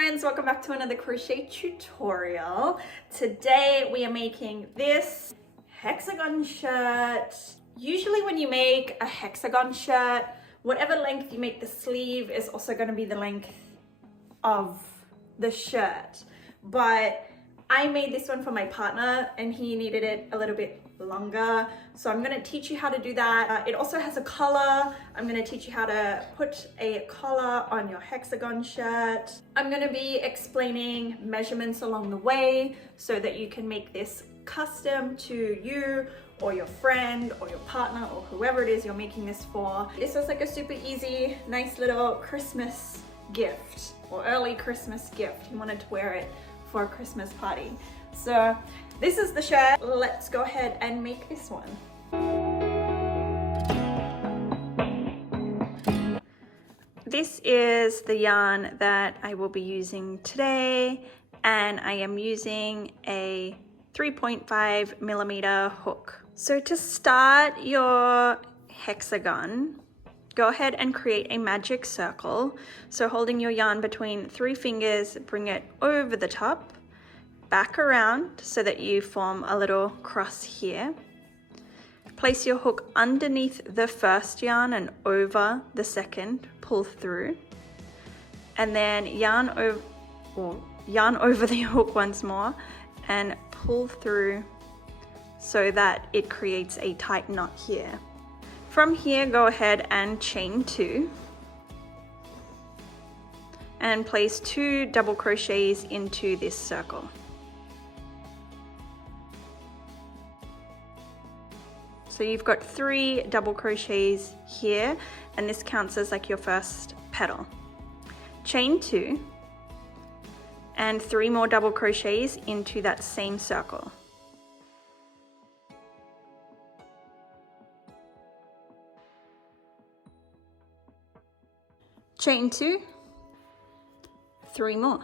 friends, welcome back to another crochet tutorial. Today we are making this hexagon shirt. Usually when you make a hexagon shirt, whatever length you make the sleeve is also going to be the length of the shirt. But I made this one for my partner and he needed it a little bit longer. So I'm going to teach you how to do that. It also has a collar. I'm going to teach you how to put a collar on your hexagon shirt. I'm going to be explaining measurements along the way so that you can make this custom to you or your friend or your partner or whoever it is you're making this for. This was like a super easy, nice little Christmas gift or early Christmas gift. He wanted to wear it for a Christmas party. So this is the shirt. Let's go ahead and make this one. This is the yarn that I will be using today, and I am using a 3.5 millimeter hook. So to start your hexagon, go ahead and create a magic circle. So holding your yarn between 3 fingers, bring it over the top, back around so that you form a little cross here. Place your hook underneath the first yarn and over the second, pull through, and then yarn over the hook once more and pull through so that it creates a tight knot here. From here, go ahead and chain 2 and place 2 double crochets into this circle. So you've got 3 double crochets here, and this counts as like your first petal. Chain 2 and 3 more double crochets into that same circle. Chain 2, 3 more.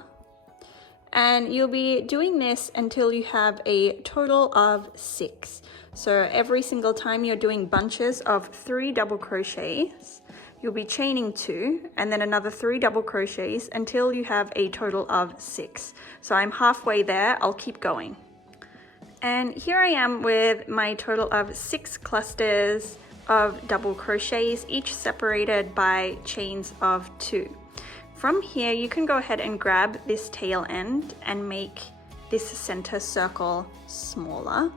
And you'll be doing this until you have a total of 6. So every single time you're doing bunches of 3 double crochets, you'll be chaining 2 and then another 3 double crochets until you have a total of 6. So I'm halfway there, I'll keep going. And here I am with my total of 6 clusters of double crochets, each separated by chains of 2. From here, you can go ahead and grab this tail end and make this center circle smaller.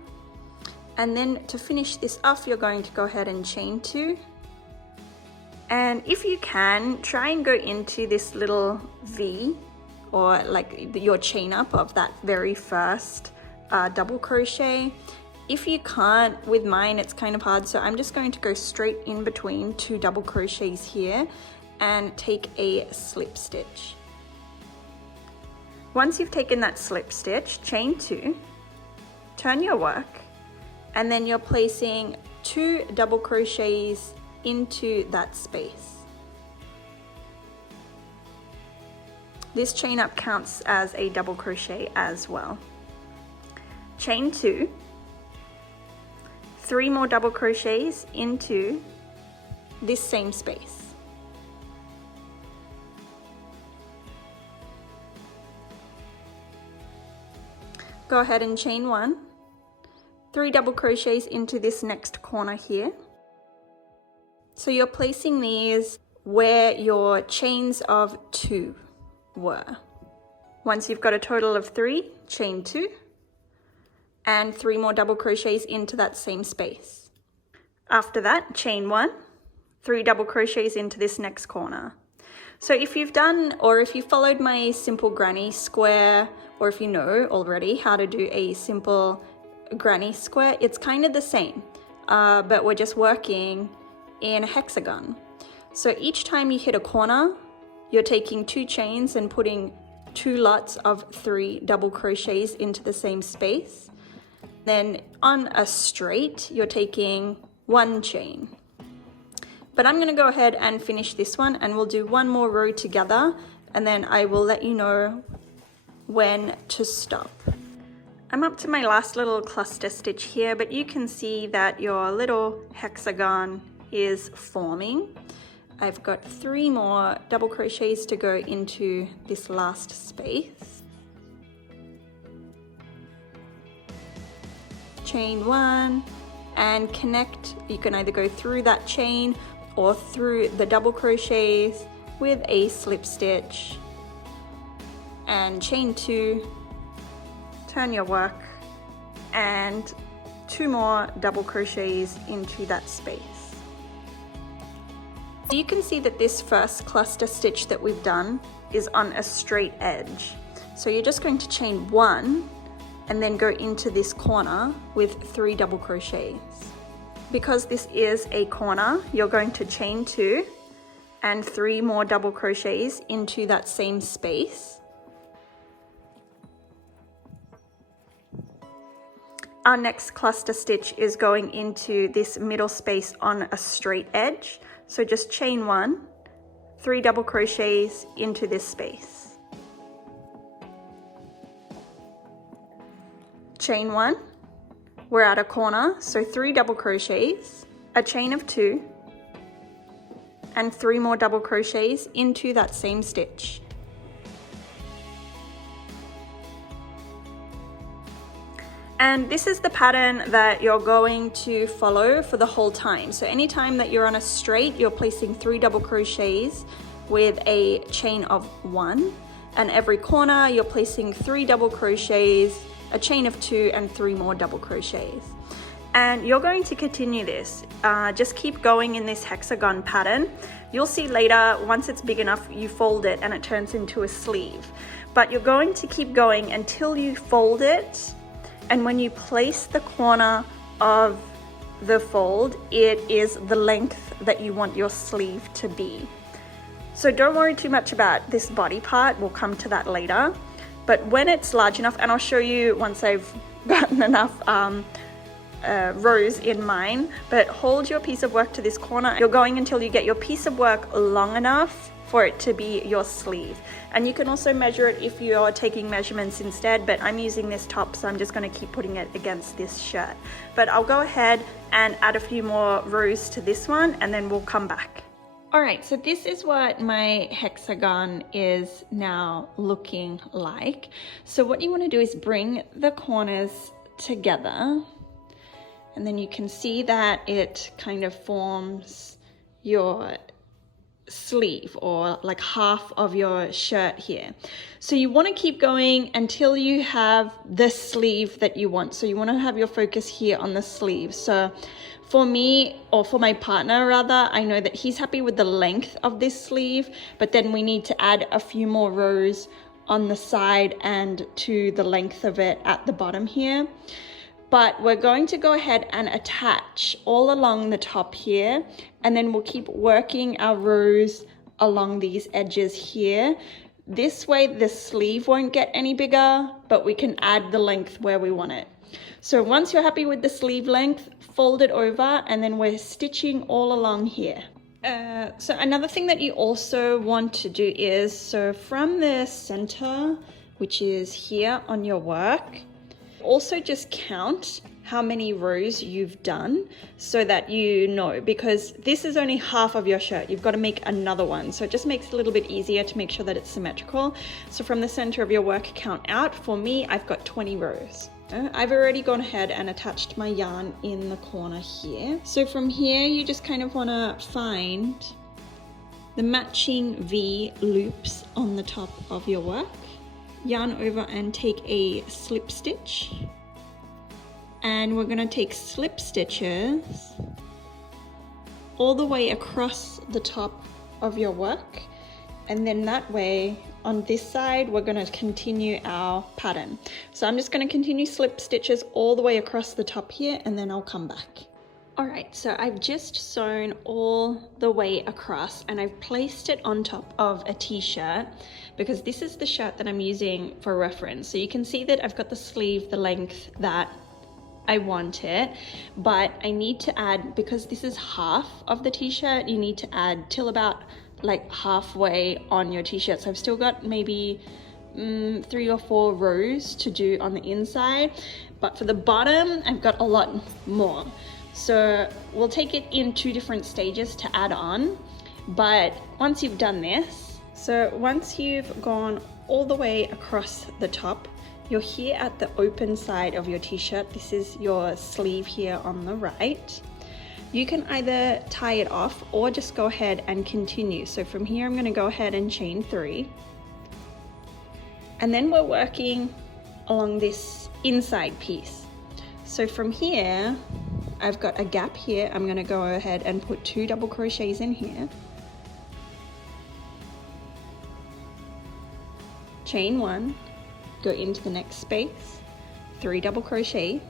And then to finish this off, you're going to go ahead and chain 2. And if you can, try and go into this little V or like your chain up of that very first double crochet. If you can't, with mine, it's kind of hard. So I'm just going to go straight in between 2 double crochets here and take a slip stitch. Once you've taken that slip stitch, chain 2, turn your work, and then you're placing 2 double crochets into that space. This chain up counts as a double crochet as well. Chain 2, 3 more double crochets into this same space. Go ahead and chain 1, 3 double crochets into this next corner here. So you're placing these where your chains of 2 were. Once you've got a total of 3, chain 2 and 3 more double crochets into that same space. After that, chain 1, 3 double crochets into this next corner. So if you've done, or if you followed my simple granny square, or if you know already how to do a simple granny square, it's kind of the same, but we're just working in a hexagon. So each time you hit a corner, you're taking 2 chains and putting 2 lots of 3 double crochets into the same space. Then on a straight, you're taking 1 chain. But I'm going to go ahead and finish this one, and we'll do 1 more row together, and then I will let you know when to stop. I'm up to my last little cluster stitch here, but you can see that your little hexagon is forming. I've got 3 more double crochets to go into this last space. Chain 1 and connect. You can either go through that chain or through the double crochets with a slip stitch, and chain 2, turn your work, and 2 more double crochets into that space. You can see that this first cluster stitch that we've done is on a straight edge. So you're just going to chain 1 and then go into this corner with 3 double crochets. Because this is a corner, you're going to chain 2 and 3 more double crochets into that same space. Our next cluster stitch is going into this middle space on a straight edge. So just chain 1, 3 double crochets into this space. Chain 1, we're at a corner, so 3 double crochets, a chain of 2, and 3 more double crochets into that same stitch. And this is the pattern that you're going to follow for the whole time. So anytime that you're on a straight, you're placing 3 double crochets with a chain of 1. And every corner, you're placing 3 double crochets, a chain of 2, and 3 more double crochets. And you're going to continue this. Just keep going in this hexagon pattern. You'll see later, once it's big enough, you fold it and it turns into a sleeve. But you're going to keep going until you fold it. And when you place the corner of the fold, it is the length that you want your sleeve to be. So don't worry too much about this body part, we'll come to that later. But when it's large enough, and I'll show you once I've gotten enough rows in mine, but hold your piece of work to this corner. You're going until you get your piece of work long enough for it to be your sleeve. And you can also measure it if you're taking measurements instead, but I'm using this top, so I'm just going to keep putting it against this shirt. But I'll go ahead and add a few more rows to this one, and then we'll come back. All right, so this is what my hexagon is now looking like. So what you want to do is bring the corners together, and then you can see that it kind of forms your sleeve, or like half of your shirt here. So you want to keep going until you have the sleeve that you want. So you want to have your focus here on the sleeve. So for me, or for my partner rather, I know that he's happy with the length of this sleeve, but then we need to add a few more rows on the side and to the length of it at the bottom here. But we're going to go ahead and attach all along the top here, and then we'll keep working our rows along these edges here. This way the sleeve won't get any bigger, but we can add the length where we want it. So once you're happy with the sleeve length, fold it over, and then we're stitching all along here. So another thing that you also want to do is, so from the center, which is here on your work, also just count how many rows you've done so that you know, because this is only half of your shirt. You've got to make another one. So it just makes it a little bit easier to make sure that it's symmetrical. So from the center of your work, count out. For me, I've got 20 rows. I've already gone ahead and attached my yarn in the corner here. So from here, you just kind of want to find the matching V loops on the top of your work. Yarn over and take a slip stitch, and we're going to take slip stitches all the way across the top of your work, and then that way on this side we're going to continue our pattern. So I'm just going to continue slip stitches all the way across the top here, and then I'll come back. All right, so I've just sewn all the way across, and I've placed it on top of a t-shirt because this is the shirt that I'm using for reference. So you can see that I've got the sleeve, the length that I want it, but I need to add, because this is half of the t-shirt, you need to add till about like halfway on your t-shirt. So I've still got maybe 3 or 4 rows to do on the inside, but for the bottom, I've got a lot more. So we'll take it in 2 different stages to add on. But once you've done this, so once you've gone all the way across the top, you're here at the open side of your t-shirt. This is your sleeve here on the right. You can either tie it off or just go ahead and continue. So from here, I'm gonna go ahead and chain 3. And then we're working along this inside piece. So from here, I've got a gap here. I'm gonna go ahead and put 2 double crochets in here. Chain 1, go into the next space, 3 double crochets,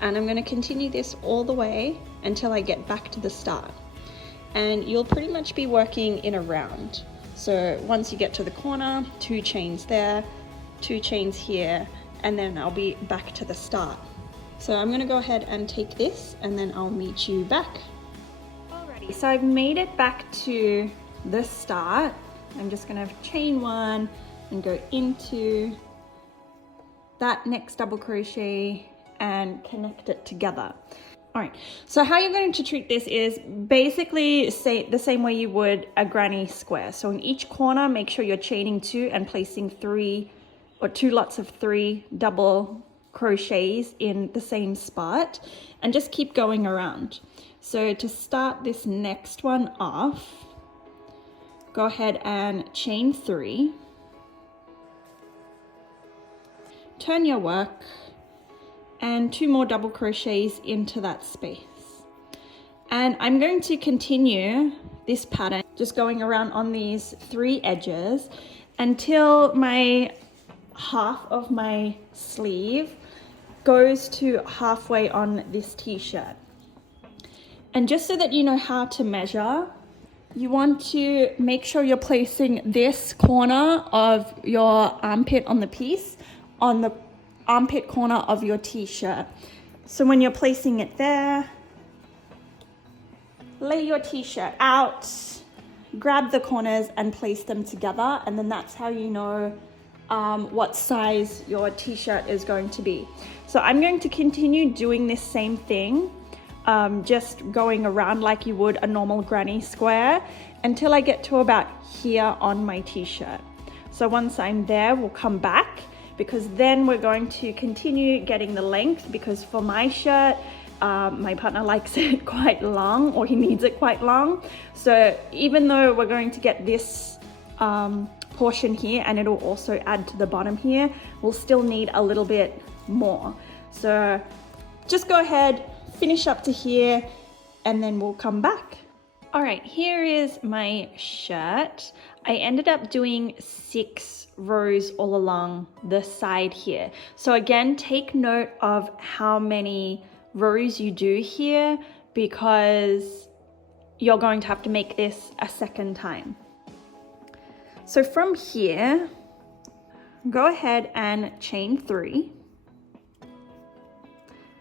and I'm going to continue this all the way until I get back to the start. And you'll pretty much be working in a round. So once you get to the corner, 2 chains there, 2 chains here, and then I'll be back to the start. So I'm going to go ahead and take this and then I'll meet you back. Alrighty, so I've made it back to the start. I'm just going to chain 1 and go into that next double crochet and connect it together. All right, so how you're going to treat this is basically the same way you would a granny square. So in each corner, make sure you're chaining 2 and placing 3 or 2 lots of 3 double crochets in the same spot, and just keep going around. So to start this next one off, go ahead and chain 3. Turn your work and 2 more double crochets into that space. And I'm going to continue this pattern, just going around on these 3 edges until my half of my sleeve goes to halfway on this t-shirt. And just so that you know how to measure, you want to make sure you're placing this corner of your armpit on the piece on the armpit corner of your t-shirt. So when you're placing it there, lay your t-shirt out, grab the corners and place them together, and then that's how you know what size your t-shirt is going to be. So I'm going to continue doing this same thing, just going around like you would a normal granny square until I get to about here on my t-shirt. So once I'm there, we'll come back, because then we're going to continue getting the length, because for my shirt, my partner likes it quite long, or he needs it quite long. So even though we're going to get this portion here, and it'll also add to the bottom here, we'll still need a little bit more. So just go ahead, finish up to here, and then we'll come back. All right, here is my shirt. I ended up doing 6 rows all along the side here. So again, take note of how many rows you do here, because you're going to have to make this a second time. So from here, go ahead and chain 3.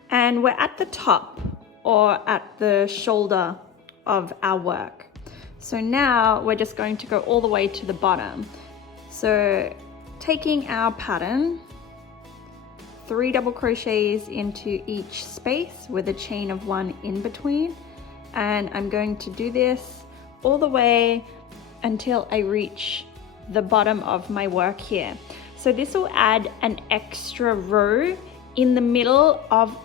And we're at the top or at the shoulder of our work. So now we're just going to go all the way to the bottom. So taking our pattern, 3 double crochets into each space with a chain of 1 in between. And I'm going to do this all the way until I reach the bottom of my work here. So this will add an extra row in the middle of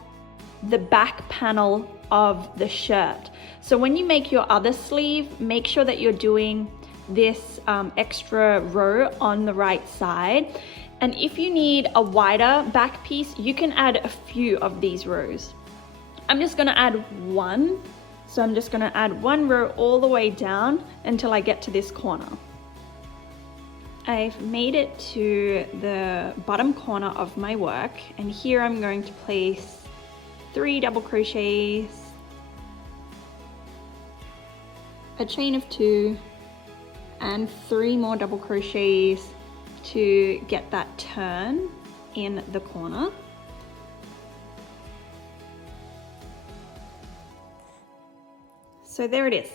the back panel of the shirt. So when you make your other sleeve, make sure that you're doing this extra row on the right side. And if you need a wider back piece, you can add a few of these rows. I'm just gonna add 1. So I'm just gonna add 1 row all the way down until I get to this corner. I've made it to the bottom corner of my work, and here I'm going to place 3 double crochets, a chain of 2, and 3 more double crochets to get that turn in the corner. So there it is.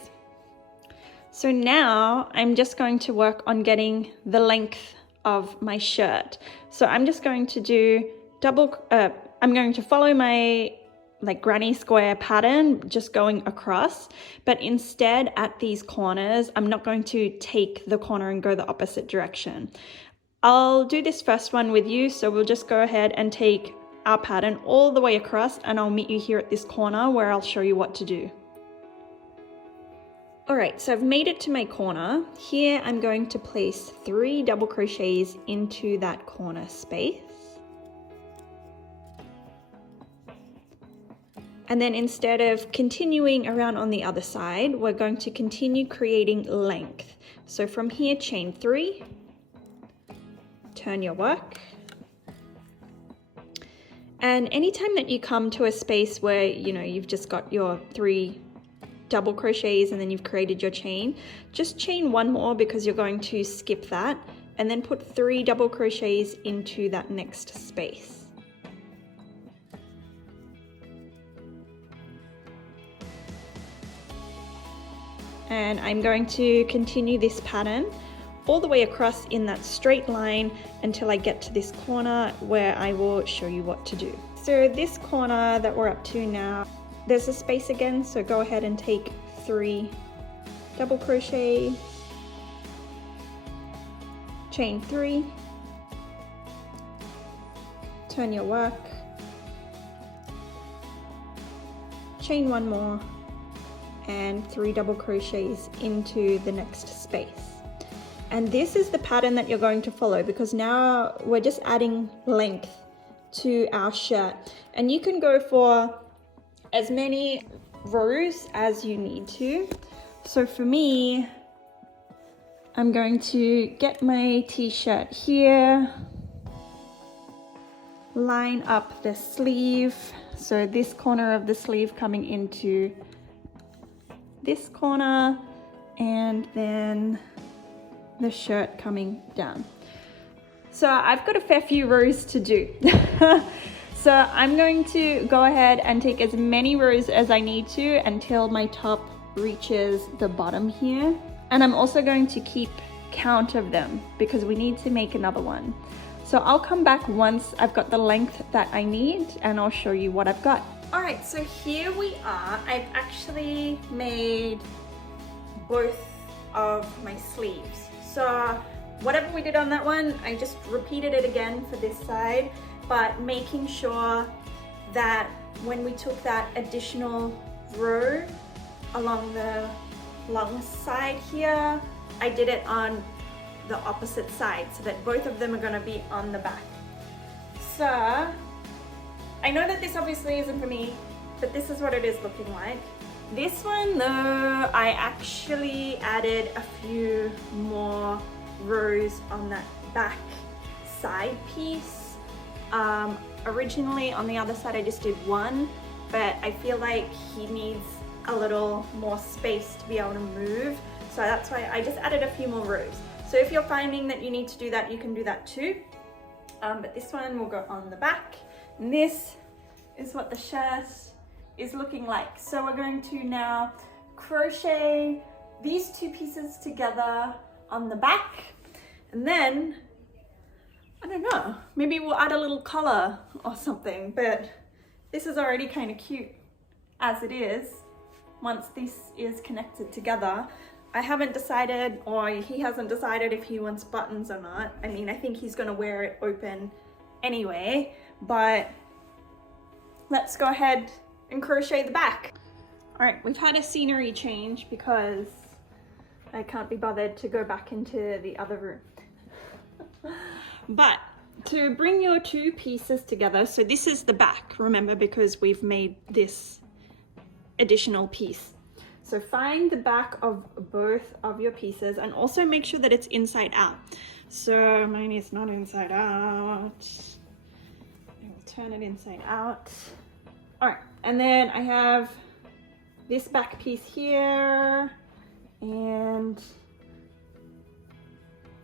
So now I'm just going to work on getting the length of my shirt. So I'm just going to do I'm going to follow my like granny square pattern just going across, but instead at these corners, I'm not going to take the corner and go the opposite direction. I'll do this first one with you, so we'll just go ahead and take our pattern all the way across, and I'll meet you here at this corner where I'll show you what to do. All right, so I've made it to my corner. Here I'm going to place 3 double crochets into that corner space. And then instead of continuing around on the other side, we're going to continue creating length. So from here, chain 3, turn your work. And anytime that you come to a space where, you've just got your 3 double crochets and then you've created your chain, just chain 1 more because you're going to skip that, and then put 3 double crochets into that next space. And I'm going to continue this pattern all the way across in that straight line until I get to this corner where I will show you what to do. So this corner that we're up to now, there's a space again, so go ahead and take 3 double crochets, chain 3, turn your work, chain 1 more, and 3 double crochets into the next space. And this is the pattern that you're going to follow, because now we're just adding length to our shirt, and you can go for as many rows as you need to. So for me, I'm going to get my t-shirt here, line up the sleeve, so this corner of the sleeve coming into this corner, and then the shirt coming down. So I've got a fair few rows to do. So I'm going to go ahead and take as many rows as I need to until my top reaches the bottom here. And I'm also going to keep count of them because we need to make another one. So I'll come back once I've got the length that I need and I'll show you what I've got. All right, so here we are. I've actually made both of my sleeves. So whatever we did on that one, I just repeated it again for this side, but making sure that when we took that additional row along the long side here, I did it on the opposite side so that both of them are going to be on the back. So I know that this obviously isn't for me, but this is what it is looking like. This one though, I actually added a few more rows on that back side piece. Originally on the other side I just did 1, but I feel like he needs a little more space to be able to move, so that's why I just added a few more rows. So if you're finding that you need to do that, you can do that too, but this one will go on the back, and this is what the shirt is looking like. So we're going to now crochet these 2 pieces together on the back, and then I don't know, maybe we'll add a little color or something, but this is already kind of cute as it is once this is connected together. I haven't decided, or he hasn't decided, if he wants buttons or not. I mean, I think he's gonna wear it open anyway, but let's go ahead and crochet the back. All right, we've had a scenery change because I can't be bothered to go back into the other room. But to bring your 2 pieces together, so this is the back, remember, because we've made this additional piece. So find the back of both of your pieces and also make sure that it's inside out. So mine is not inside out. I will turn it inside out. All right, and then I have this back piece here, and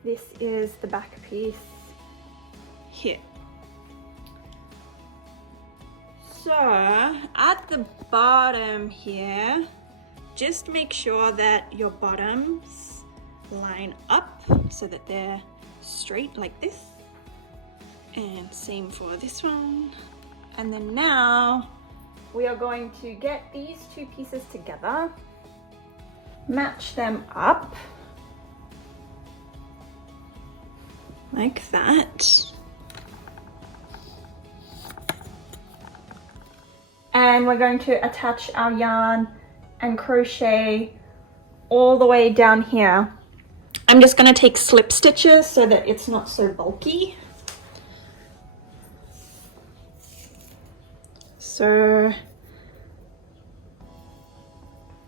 this is the back piece here. So at the bottom here, just make sure that your bottoms line up so that they're straight like this, and same for this one. And then now we are going to get these two pieces together, match them up like that. And we're going to attach our yarn and crochet all the way down here. I'm just going to take slip stitches so that it's not so bulky. So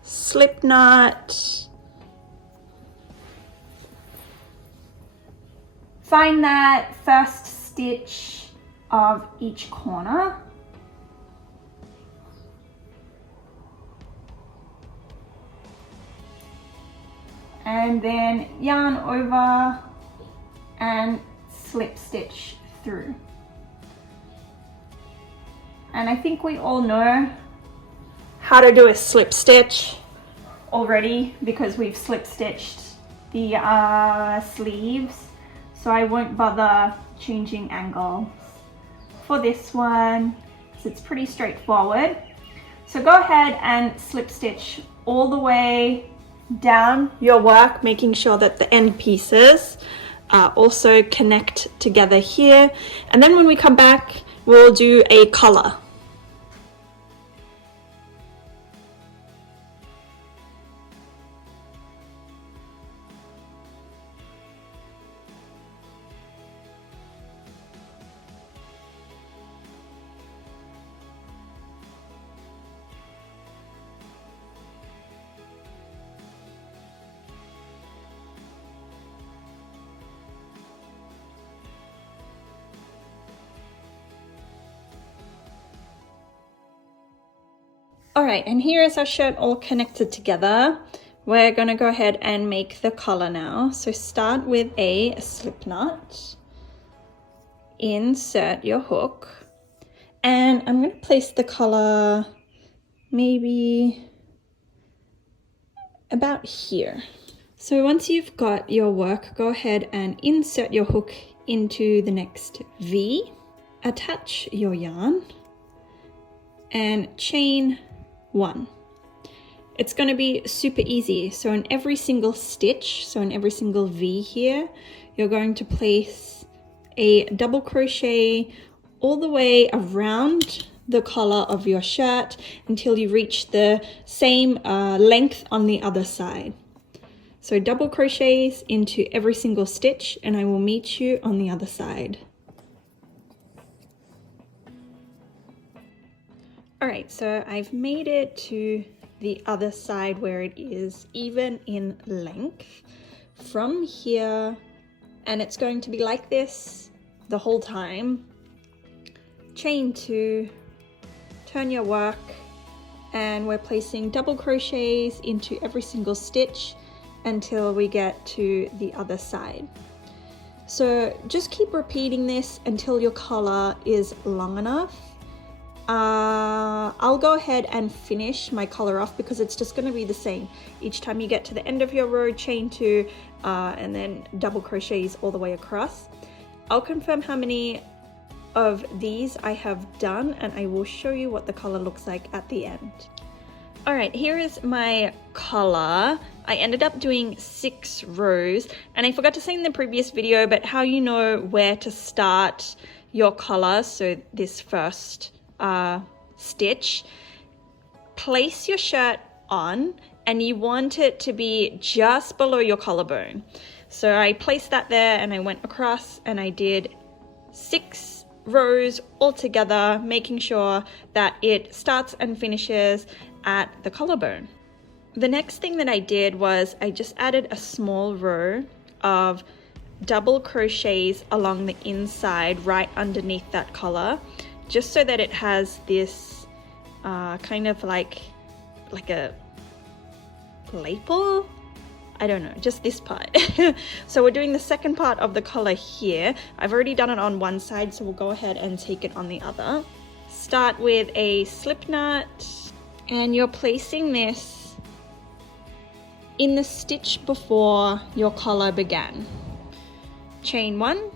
slip knot, find that first stitch of each corner. And then yarn over and slip stitch through. And I think we all know how to do a slip stitch already because we've slip stitched the sleeves. So I won't bother changing angles for this one because it's pretty straightforward. So go ahead and slip stitch all the way down your work, making sure that the end pieces also connect together here. And then when we come back, we'll do a collar. All right, and here is our shirt all connected together. We're gonna go ahead and make the collar now. So start with a slip knot, insert your hook, and I'm gonna place the collar maybe about here. So once you've got your work, go ahead and insert your hook into the next V, attach your yarn, and chain 1. It's going to be super easy. So in every single stitch, so in every single V here, you're going to place a double crochet all the way around the collar of your shirt until you reach the same length on the other side. So double crochets into every single stitch, and I will meet you on the other side. All right, so I've made it to the other side where it is even in length from here, and it's going to be like this the whole time. Chain 2, turn your work, and we're placing double crochets into every single stitch until we get to the other side. So just keep repeating this until your collar is long enough. I'll go ahead and finish my collar off because it's just going to be the same. Each time you get to the end of your row, chain 2 and then double crochets all the way across. I'll confirm how many of these I have done, and I will show you what the collar looks like at the end. All right, here is my collar. I ended up doing 6 rows, and I forgot to say in the previous video, but how you know where to start your collar, so this first stitch, place your shirt on and you want it to be just below your collarbone. So I placed that there and I went across and I did 6 rows all together, making sure that it starts and finishes at the collarbone. The next thing that I did was I just added a small row of double crochets along the inside right underneath that collar, just so that it has this kind of like a lapel. I don't know, just this part. So we're doing the second part of the collar here. I've already done it on one side, so we'll go ahead and take it on the other. Start with a slip knot, and you're placing this in the stitch before your collar began. Chain 1,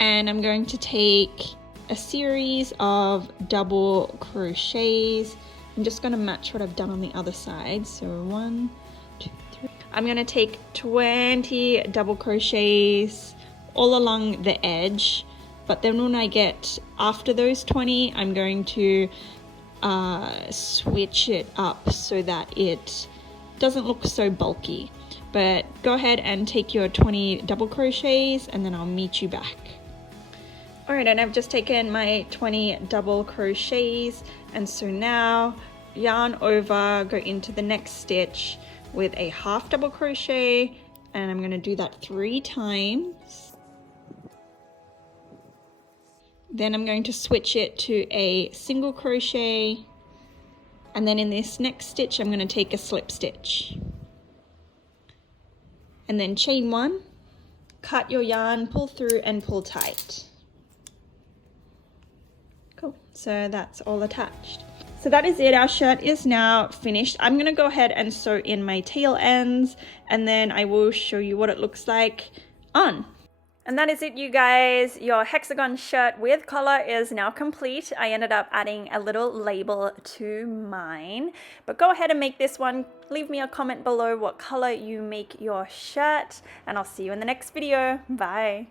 and I'm going to take a series of double crochets. I'm just going to match what I've done on the other side. So 1, 2, 3. I'm going to take 20 double crochets all along the edge, but then when I get after those 20, I'm going to switch it up so that it doesn't look so bulky. But go ahead and take your 20 double crochets and then I'll meet you back. Alright, and I've just taken my 20 double crochets, and so now yarn over, go into the next stitch with a half double crochet, and I'm going to do that 3 times. Then I'm going to switch it to a single crochet, and then in this next stitch I'm going to take a slip stitch. And then chain 1, cut your yarn, pull through and pull tight. Cool, so that's all attached. So that is it, our shirt is now finished. I'm gonna go ahead and sew in my tail ends, and then I will show you what it looks like on. And that is it, you guys. Your hexagon shirt with collar is now complete. I ended up adding a little label to mine, but go ahead and make this one. Leave me a comment below what color you make your shirt, and I'll see you in the next video. Bye.